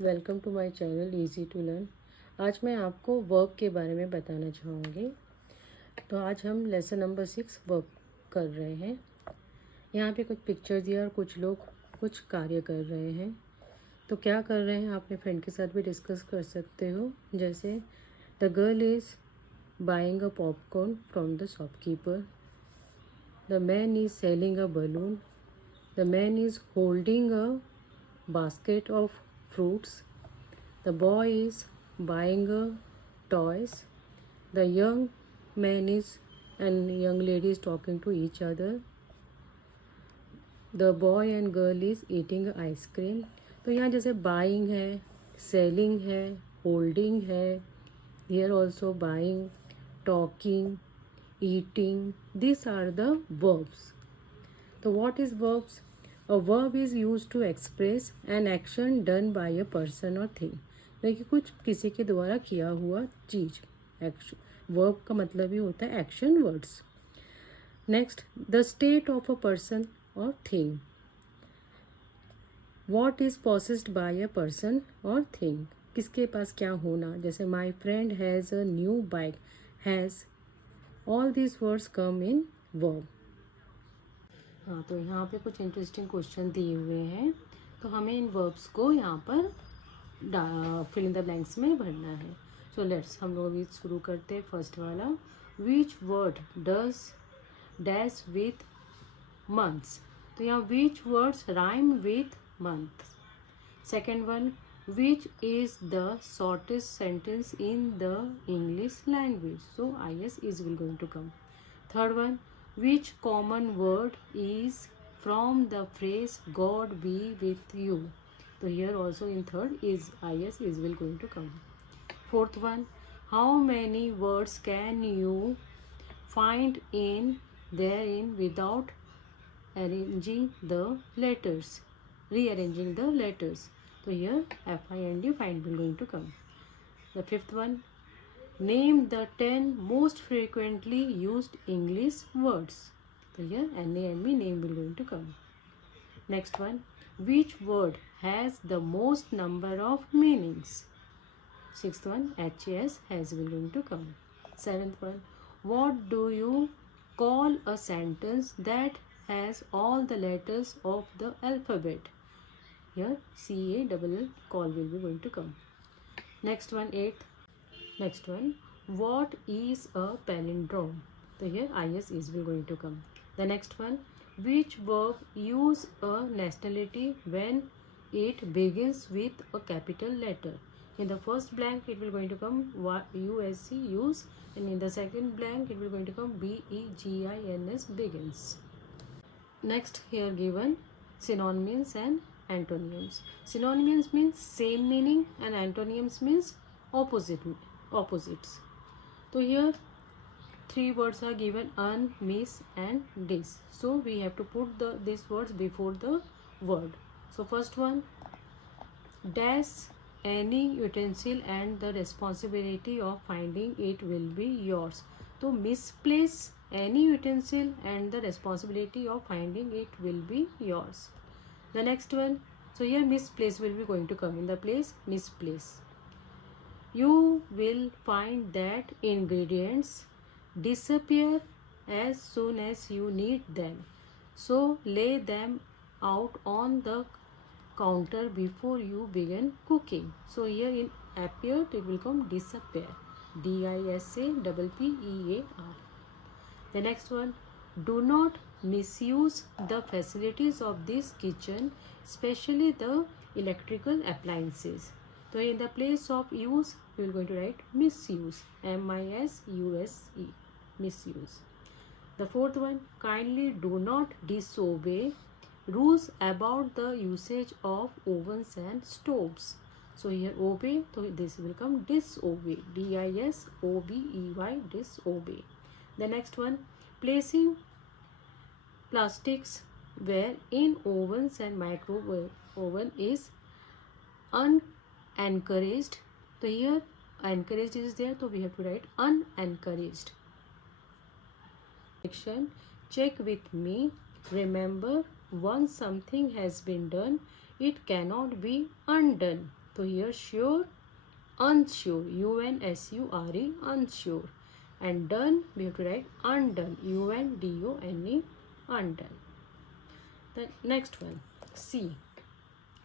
Welcome to my channel easy to learn. आज मैं आपको वर्क के बारे में बताना चाहूँगी। तो आज हम लेसन नंबर 6 वर्क कर रहे हैं। यहाँ पे कुछ पिक्चर दिया और कुछ लोग कुछ कार्य कर रहे हैं। तो क्या कर रहे हैं आप अपने फ्रेंड के साथ भी डिस्कस कर सकते हो। जैसे the girl is buying a popcorn from the shopkeeper, the man is selling a balloon, the man is holding a basket of fruits. The boy is buying toys. The young man is and young lady is talking to each other. The boy and girl is eating ice cream. तो यहाँ जैसे buying है, selling है, holding है, here also buying, talking, eating. These are the verbs. So what is verbs? A verb is used to express an action done by a person or thing. देखिए कुछ किसी के द्वारा किया हुआ चीज एक्शन। वर्ब का मतलब ही होता है action words. Next, the state of a person और thing. What is possessed by a person और थिंग, किसके पास क्या होना। जैसे my friend has a new bike, has, all this words come in verb. हाँ, तो यहाँ पे कुछ इंटरेस्टिंग क्वेश्चन दिए हुए हैं, तो हमें इन वर्ब्स को यहाँ पर फिल इन द ब्लैंक्स में भरना है। सो लेट्स हम लोग अभी शुरू करते हैं। फर्स्ट वाला, which word does dash with months. तो यहाँ which words rhyme with month. Second one, which is the shortest sentence in the English language. So IS is will going to come. Third one, which common word is from the phrase God be with you. So here also in third is IS is will going to come. Fourth one, how many words can you find in therein without arranging the letters, rearranging the letters. So here FIND find will going to come. The fifth one, name the 10 most frequently used English words. So here NAME name will going to come. Next one, which word has the most number of meanings. Sixth one, HAS has will going to come. Seventh one, what do you call a sentence that has all the letters of the alphabet. Here CALL call will be going to come. Next one, eighth. Next one, what is a palindrome. So here IS is will going to come. The next one, which verb use a nationality when it begins with a capital letter. In the first blank it will going to come USC use, and in the second blank it will going to come BEGINS begins. Next, here given synonyms and antonyms. Synonyms means same meaning and antonyms means opposites. So here three words are given, un, miss and dis. So we have to put these words before the word. So first one, dash any utensil and the responsibility of finding it will be yours. So misplace any utensil and the responsibility of finding it will be yours. The next one, so here misplace will be going to come in the place misplace. You will find that ingredients disappear as soon as you need them. So lay them out on the counter before you begin cooking. So here in appear it will come disappear. DISAPPEAR. The next one, do not misuse the facilities of this kitchen, especially the electrical appliances. So in the place of use, we are going to write misuse, MISUSE, misuse. The fourth one, kindly do not disobey rules about the usage of ovens and stoves. So here obey, so this will come disobey, DISOBEY, disobey. The next one, placing plastics where in ovens and microwave oven is unencouraged. So here encouraged is there, so we have to write unencouraged. Section, check with me. Remember, once something has been done, it cannot be undone. तो here sure, unsure, UNSURE, unsure. And done, we have to write undone, UNDONE, undone. The next one, C.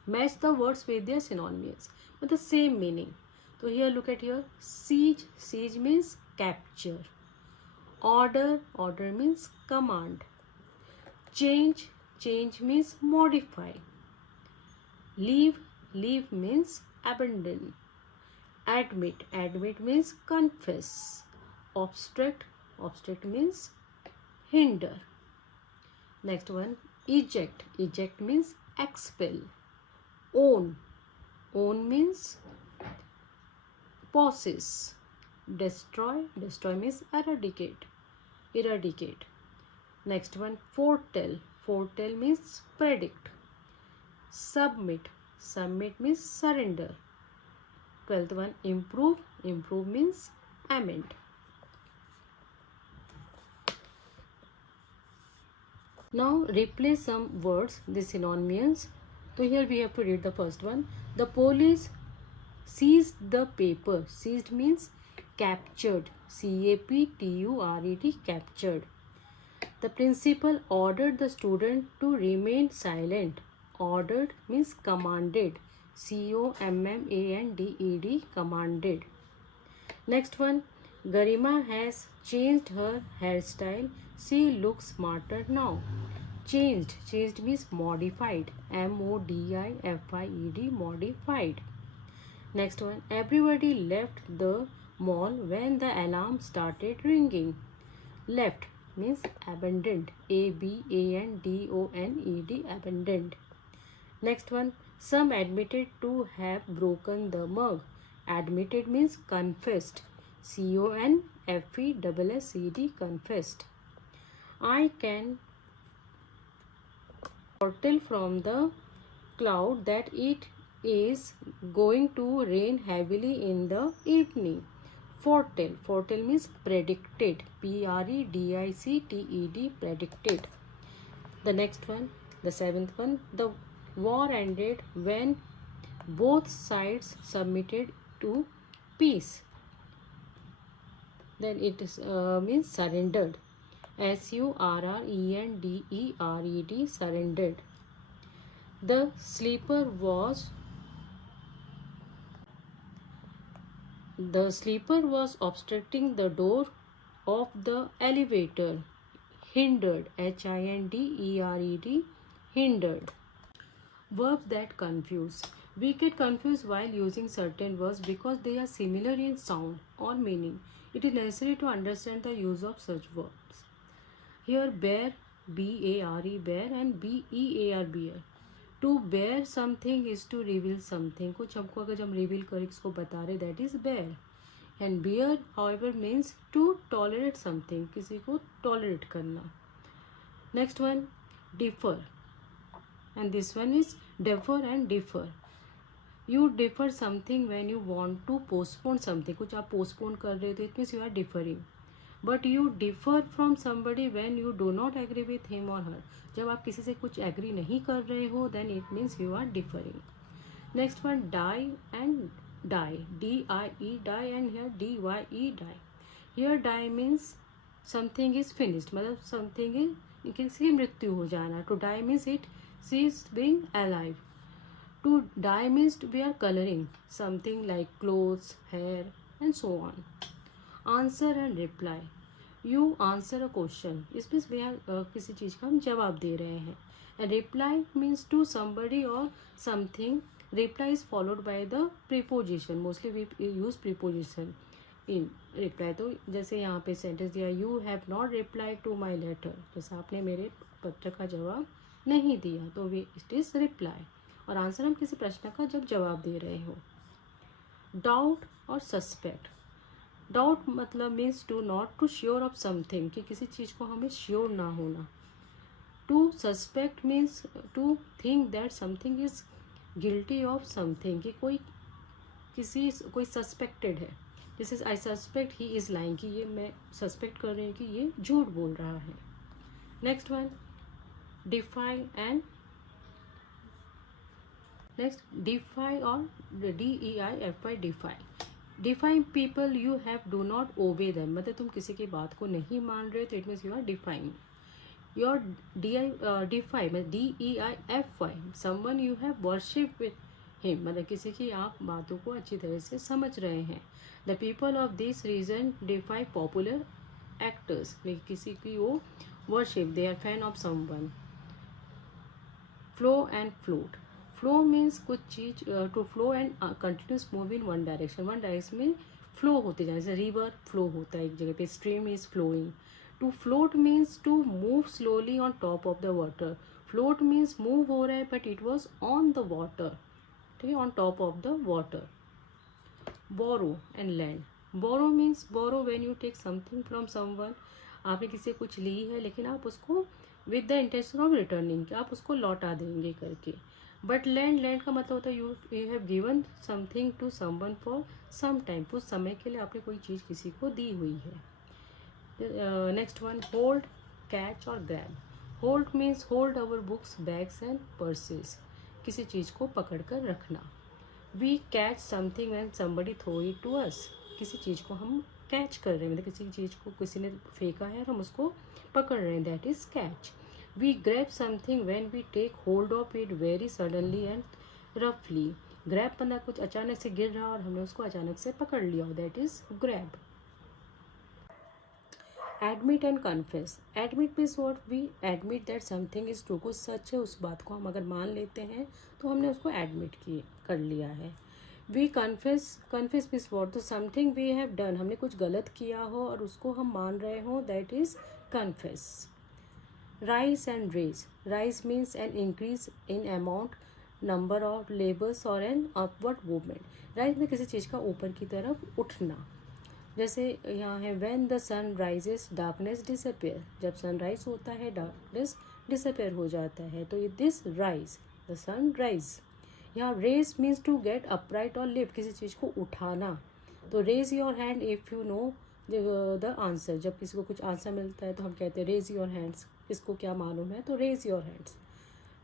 Match the words with their synonyms with the same meaning. So here look at here, siege, siege means capture. Order, order means command. Change, change means modify. Leave, leave means abandon. Admit, admit means confess. Obstruct, obstruct means hinder. Next one, eject, eject means expel. Own, own means possess. Destroy, destroy means eradicate, eradicate. Next one, foretell, foretell means predict. Submit, submit means surrender. 12th one, improve, improve means amend. Now replace some words, the synonyms. So here we have to read the first one. The police seized the paper. Seized means captured. CAPTURED, captured. The principal ordered the student to remain silent. Ordered means commanded. COMMANDED, commanded. Next one, Garima has changed her hairstyle. She looks smarter now. Changed, changed means modified. MODIFIED, modified. Next one, everybody left the mall when the alarm started ringing. Left means abandoned. ABANDONED, abandoned. Next one, some admitted to have broken the mug. Admitted means confessed. CONFESSED, confessed. I can foretell from the cloud that it is going to rain heavily in the evening. Foretell, foretell means predicted. PREDICTED, predicted. The next one, the 7th one, the war ended when both sides submitted to peace. Then it is means surrendered. SURRENDERED, surrendered. The sleeper was obstructing the door of the elevator. Hindered, HINDERED, hindered. Verbs that confuse. We get confused while using certain verbs because they are similar in sound or meaning. It is necessary to understand the use of such verbs. Here bear, BARE, bear, and BEAR, bear. To bear something is to reveal something. कुछ हमको अगर हम reveal कर इसको बता रहे, that is bear. And bear, however, means to tolerate something. किसी को tolerate करना. Next one, differ. And this one is defer and differ. You defer something when you want to postpone something. कुछ आप postpone कर रहे हो तो it means you are deferring. But you differ from somebody when you do not agree with him or her. जब आप किसी से कुछ agree नहीं कर रहे हो, then it means you are differing. Next one, die and die. DIE, die, and here DYE, die. Here die means something is finished. मतलब something is किसी की मृत्यु हो जाना. To die means it cease being alive. To dye means we are coloring something like clothes, hair, and so on. Answer and reply. You answer a question. इस means we are किसी चीज़ का हम जवाब दे रहे हैं. And reply means to somebody or something. Reply is followed by the preposition. Mostly we use preposition in reply. तो जैसे यहाँ पे sentence दिया, You have not replied to my letter. जैसे आपने मेरे पत्र का जवाब नहीं दिया, तो it is reply. और आंसर हम किसी प्रश्न का जब जवाब दे रहे हो. डाउट और सस्पेक्ट. डाउट मतलब means to not to sure of something, कि किसी चीज़ को हमें श्योर ना होना. To suspect means to think that something is guilty of something, कि कोई सस्पेक्टेड है. जैसे I suspect he is lying, कि ये मैं सस्पेक्ट कर रही हूँ कि ये झूठ बोल रहा है. Next one, defy and next defy और DEIFY deify, defy people you have do not obey them, मतलब तुम किसी की बात को नहीं मान रहे तो it means you are defying your defy मतलब DEIFY someone you have worship with him, मतलब किसी की आप बातों को अच्छी तरह से समझ रहे हैं। The people of this region deify popular actors, किसी की वो worship, they are fan of someone. Flow and float, flow means कुछ चीज to flow and continuous move in one direction में फ्लो होते जाए, जैसे रिवर फ्लो होता है एक जगह पे, stream is flowing. To float means to move slowly on top of the water, float means move हो रहा है but it was on the water, ठीक है, on top of the water. Borrow and lend, borrow means borrow when you take something from someone, आपने किसी से कुछ ली है लेकिन आप उसको with the intention of returning, आप उसको लौटा देंगे करके। बट लैंड का मतलब होता है you have given something to someone for some time, कुछ समय के लिए आपने कोई चीज़ किसी को दी हुई है। नेक्स्ट वन होल्ड, कैच और grab, hold means hold our books, bags and purses, किसी चीज़ को पकड़ कर रखना। We catch something when somebody throw it to us, किसी चीज़ को हम कैच कर रहे हैं, मतलब किसी चीज़ को किसी ने फेंका है और हम उसको पकड़ रहे हैं, that is catch. We grab something when we take hold of it very suddenly and रफली, ग्रैब मतलब कुछ अचानक से गिर रहा और हमने उसको अचानक से पकड़ लिया, that is grab. Admit and confess, admit means what, we admit that something is true, कुछ सच है उस बात को हम अगर मान लेते हैं तो हमने उसको एडमिट कर लिया है। We confess, confess means what, तो समथिंग वी हैव डन, हमने कुछ गलत किया हो और उसको हम मान रहे हो, that is confess. Rise and raise, rise means an increase in amount, number of labours और एन अपवर्ड मूवमेंट, राइज में किसी चीज़ का ऊपर की तरफ उठना, जैसे यहाँ है when the sun rises darkness disappear, जब सनराइज होता है डार्कनेस डिसअपेयर हो जाता है, तो this rise, the sun rise. यहाँ raise means to get upright और लिफ्ट, किसी चीज़ को उठाना, तो raise your hand if you know the answer, जब किसी को कुछ आंसर मिलता है तो हम कहते हैं रेज योर हैंड्स, किसको क्या मालूम है तो raise your hands.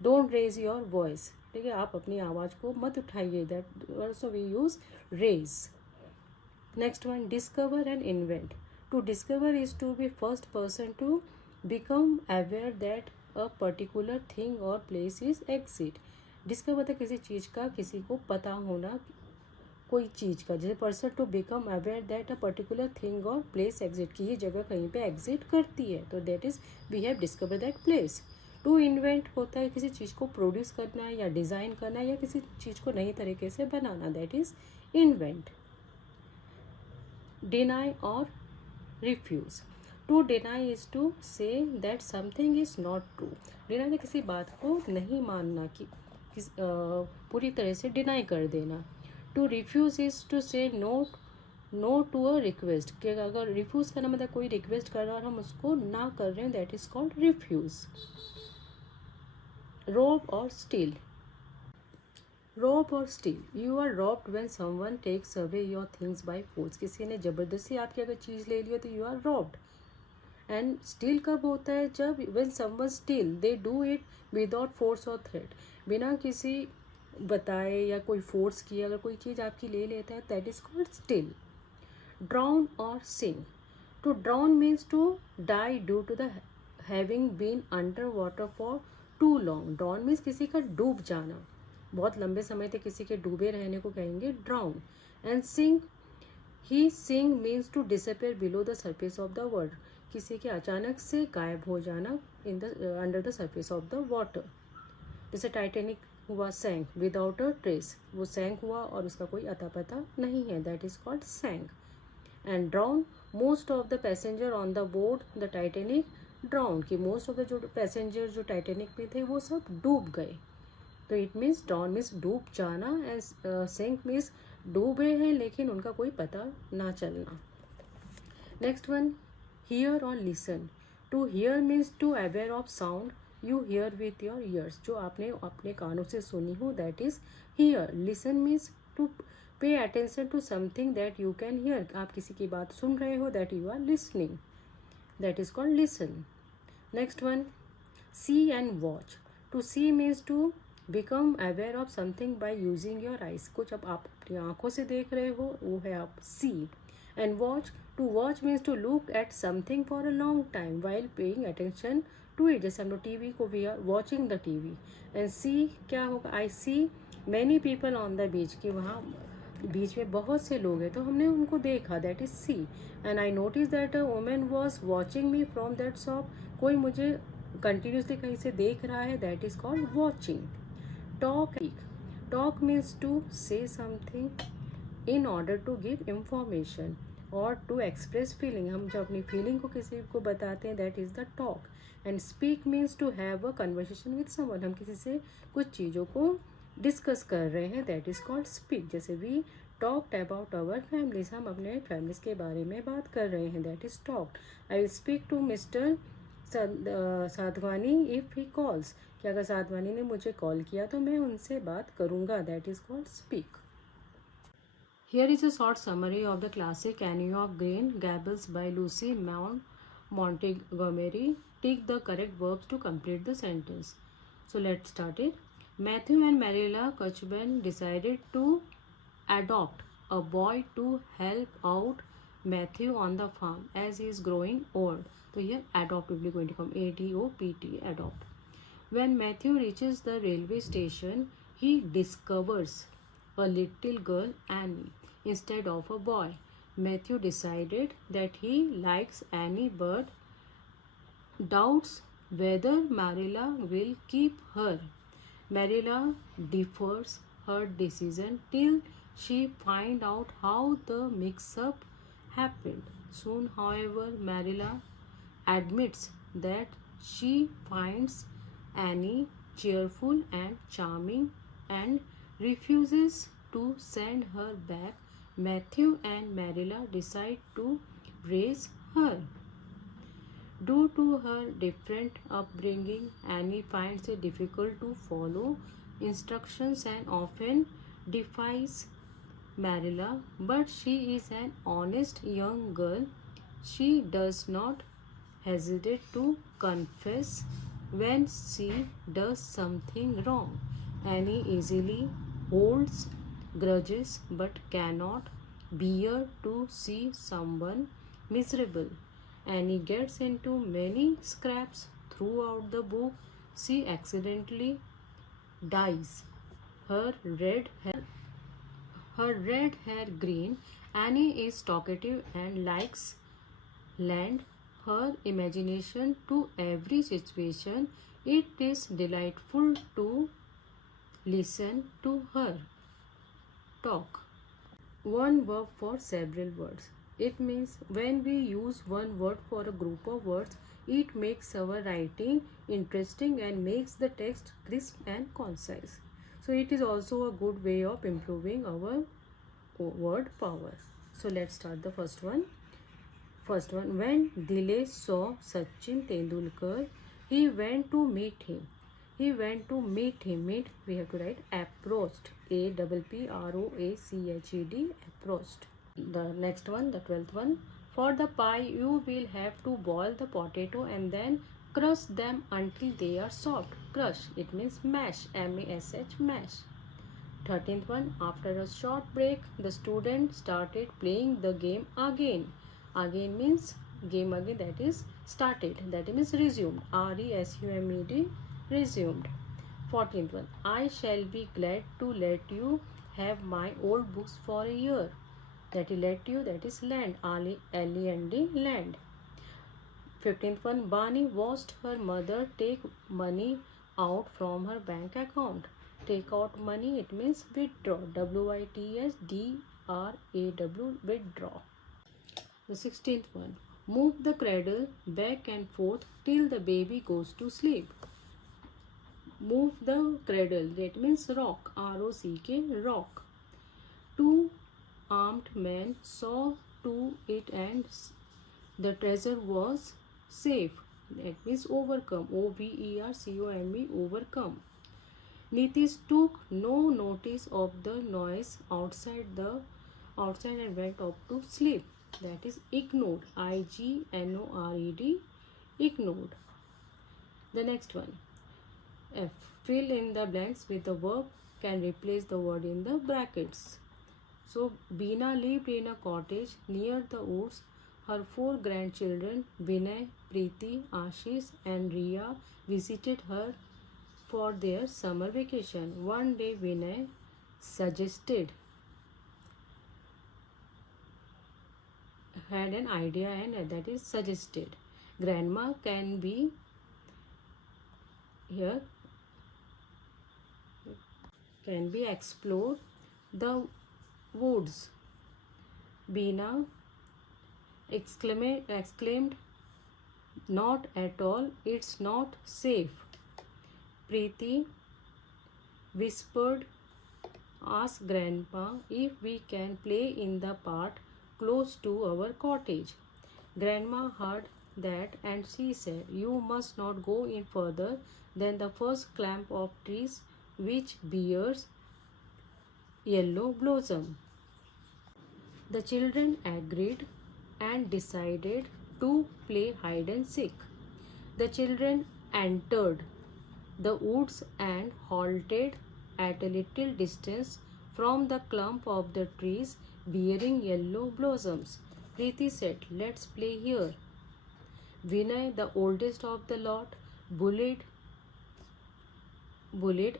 Don't raise your voice, ठीक है, आप अपनी आवाज़ को मत उठाइए, that also we use raise. Next one, discover and invent. To discover is to be first person to become aware that a particular thing or place is exist. Discover तो किसी चीज़ का किसी को पता होना, कोई चीज़ का, जैसे person to become aware that a particular thing और प्लेस एग्जिट, की ये जगह कहीं पे एग्जिट करती है, तो that is we have discover that place. To invent होता है किसी चीज़ को प्रोड्यूस करना या डिज़ाइन करना या किसी चीज़ को नई तरीके से बनाना, that is invent. deny or refuse, to deny is to say that something is not true, deny किसी बात को नहीं मानना, कि पूरी तरह से डिनाई कर देना। to refuse is to say no to a request, कि अगर रिफ्यूज़ करना मतलब कोई रिक्वेस्ट कर रहा है और हम उसको ना कर रहे हैं, that is called refuge. Rob और स्टील, रॉब और steal, you are robbed when someone takes away your things by force, किसी ने ज़बरदस्ती आपकी अगर चीज़ ले ली हो तो you are robbed. And steal कब होता है, जब when someone steal they do it without force और थ्रेट, बिना किसी बताए या कोई फोर्स किए अगर कोई चीज़ आपकी ले लेता है, that is called steal. Drown और sink, to drown means to die due to the having been under water for too long, drown means किसी का डूब जाना, बहुत लंबे समय तक किसी के डूबे रहने को कहेंगे drown. And sink, he sink means to disappear below the surface of the water, किसी के अचानक से गायब हो जाना in the under the surface of the water, जैसे टाइटेनिक हुआ सैंक विदाउट अ ट्रेस, वो सैंक हुआ और उसका कोई अता पता नहीं है, that is called sank. And drown, most of the passenger on the board the Titanic drown, कि मोस्ट ऑफ द जो पैसेंजर जो टाइटेनिक में थे वो सब डूब गए, तो इट मीन्स ड्राउन मीन्स डूब जाना, एंड सिंक मीन्स डूबे हैं लेकिन उनका कोई पता ना चलना। नेक्स्ट वन, हियर और listen, to hear means to aware of sound you hear with your ears, जो आपने अपने कानों से सुनी हो, that is hear. Listen means to pay attention to something that you can hear, आप किसी की बात सुन रहे हो, that you are listening, that is called listen. Next one, see and watch, to see means to become aware of something by using your eyes, कुछ अब आप अपनी आंखों से देख रहे हो वो है आप see. And watch, to watch means to look at something for a long time while paying attention to it. जैसे हम लोग टीवी को we are watching the TV. And see क्या होगा, I see many people on the beach, कि वहाँ बीच में बहुत से लोग हैं तो हमने उनको देखा, that is see. And I notice that a women was watching me from that shop, कोई मुझे कंटिन्यूसली कहीं से देख रहा है, that is called watching. Talk, talk means to say something in order to give information और to express feeling. हम जब अपनी फीलिंग को किसी को बताते हैं, that is the talk. And speak means to have a conversation with someone, हम किसी से कुछ चीज़ों को डिस्कस कर रहे हैं, दैट इज कॉल्ड स्पीक. जैसे we talked about our families, हम अपने फैमिलीज के बारे में बात कर रहे हैं, that is talk. I will speak to mister Sadhwani if he calls, कि अगर साधवानी ने मुझे कॉल किया तो मैं उनसे बात करूंगा, that is called speak. Here is a short summary of the classic Annie of Green Gables by Lucy Montgomery. Take the correct verbs to complete the sentence. So let's start it. Matthew and Marilla Cushman decided to adopt a boy to help out Matthew on the farm as he is growing old. So here adopt will be going to come ADOPT, adopt. When Matthew reaches the railway station, he discovers a little girl Annie instead of a boy. Matthew decided that he likes Annie but doubts whether Marilla will keep her. Marilla defers her decision till she finds out how the mix-up happened. Soon, however, Marilla admits that she finds Annie cheerful and charming and refuses to send her back. Matthew and Marilla decide to raise her. Due to her different upbringing, Annie finds it difficult to follow instructions and often defies Marilla, but she is an honest young girl. She does not hesitate to confess when she does something wrong. Annie easily holds grudges but cannot bear to see someone miserable. Annie gets into many scraps throughout the book. She accidentally dyes her red hair green. Annie is talkative and likes lend her imagination to every situation. It is delightful to listen to her talk. One verb for several words. It means when we use one word for a group of words, it makes our writing interesting and makes the text crisp and concise. So it is also a good way of improving our word power. So let's start the first one. First one, when Dilesh saw Sachin Tendulkar, he went to meet him. He went to meet him. Meet, we have to write approached. APPROACHED, approached. The next one, the 12th one. For the pie, you will have to boil the potato and then crush them until they are soft. Crush, it means mash, M-A-S-H, mash. 13th one, after a short break, the student started playing the game again. Again means game again, that is started, that means resumed, RESUMED, resumed. 14th one, I shall be glad to let you have my old books for a year. That is let you, that is lend, L-E-N-D, lend. 15th one, Bani watched her mother take money out from her bank account. Take out money, it means withdraw, WITHDRAW, withdraw. The 16th one, move the cradle back and forth till the baby goes to sleep. Move the cradle, that means rock, R-O-C-K, rock. Two armed men saw to it and the treasure was safe, that means overcome, O-V-E-R-C-O-M-E, overcome. Nitish took no notice of the noise outside and went off to sleep. That is ignored, IGNORED, ignored. The next one, F. Fill in the blanks with the verb can replace the word in the brackets. So Beena lived in a cottage near the woods. Her 4 grandchildren Vinay, Preeti, Ashish and Riya visited her for their summer vacation. One day Vinay suggested had an idea, and that is suggested. Grandma can be here can be explored the woods. Beena exclaimed, not at all, it's not safe. Preeti whispered, ask Grandpa if we can play in the park close to our cottage. Grandma heard that and she said, you must not go in further than the first clump of trees which bears yellow blossom. The children agreed and decided to play hide and seek. The children entered the woods and halted at a little distance from the clump of the trees bearing yellow blossoms. Preeti said, let's play here. Vinay, the oldest of the lot, bullied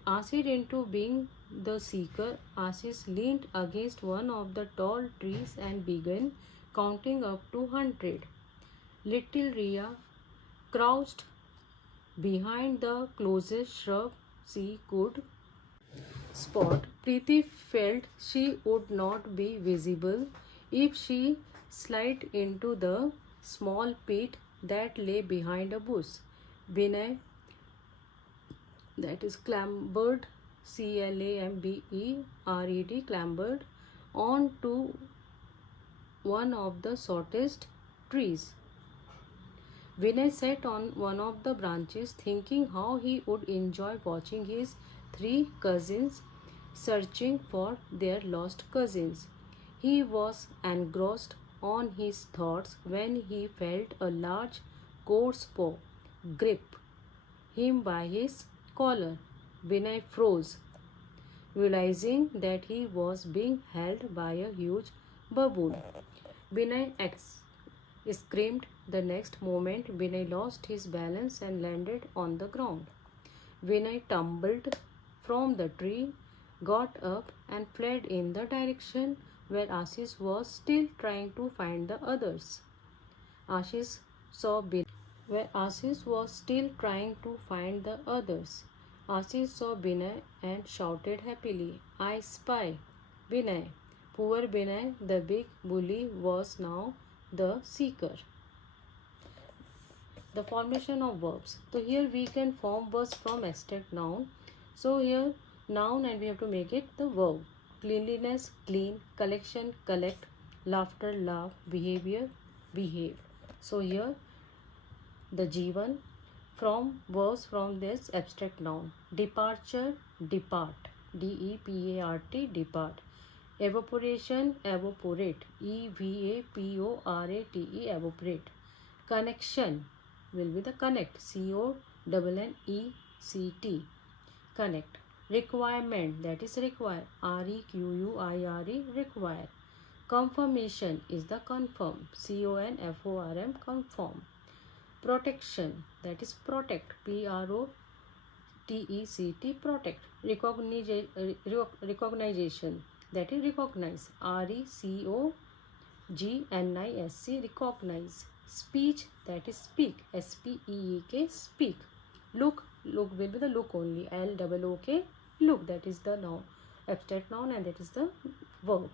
Ashish into being the seeker. Ashish leaned against one of the tall trees and began counting up to 100. Little Riya crouched behind the closest shrub she could spot. Preeti felt she would not be visible if she slid into the small pit that lay behind a bush. Vinay, that is clambered, clambered, clambered onto one of the shortest trees. Vinay sat on one of the branches, thinking how he would enjoy watching his 3 cousins searching for their lost cousins. He was engrossed on his thoughts when he felt a large coarse paw grip him by his collar. Vinay froze, realizing that he was being held by a huge baboon. Vinay screamed. The next moment, Vinay lost his balance and landed on the ground. Vinay tumbled from the tree, got up and fled in the direction where Ashish was still trying to find the others. Ashish saw Vinay and shouted happily, I spy Vinay. Poor Vinay, the big bully, was now the seeker. The formation of verbs. So here we can form verbs from abstract noun. So here noun and we have to make it the verb. Cleanliness, clean. Collection, collect. Laughter, laugh. Behavior, behave. So here the G1 from verbs from this abstract noun. Departure, depart. D-E-P-A-R-T, depart. Evaporation, evaporate. E-V-A-P-O-R-A-T-E, evaporate. Connection will be the connect. C-O-N-N-E-C-T, connect. Requirement, that is require. R-E-Q-U-I-R-E, require. Confirmation is the confirm. C-O-N-F-O-R-M, confirm. Protection, that is protect. P-R-O-T-E-C-T, protect. Recognition, that is recognize. R-E-C-O-G-N-I-S-C, recognize. Speech, that is speak. S-P-E-E-K, speak. Look will be the look only. L-O-O-K, look, that is the noun, abstract noun, and that is the verb.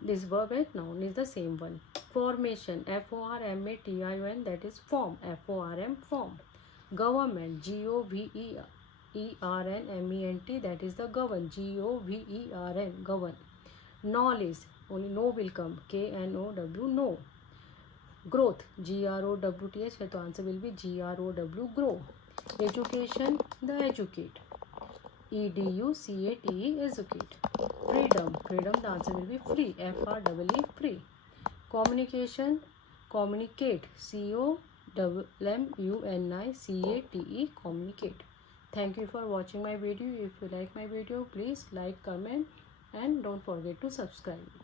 This verb and noun is the same one. Formation, F-O-R-M-A-T-I-O-N, that is form. F-O-R-M, form. Government, G-O-V-E-R-N-M-E-N-T, that is the govern. G-O-V-E-R-N, govern. Knowledge, only no will come. K-N-O-W, no. Growth, G-R-O-W-T-H, so answer will be G-R-O-W, grow. Education, the educate. E-D-U-C-A-T-E, educate. Freedom, the answer will be free. F-R-E-E, free. Communication, communicate. C-O-M-M-U-N-I-C-A-T-E, communicate. Thank you for watching my video. If you like my video, please like, comment and don't forget to subscribe.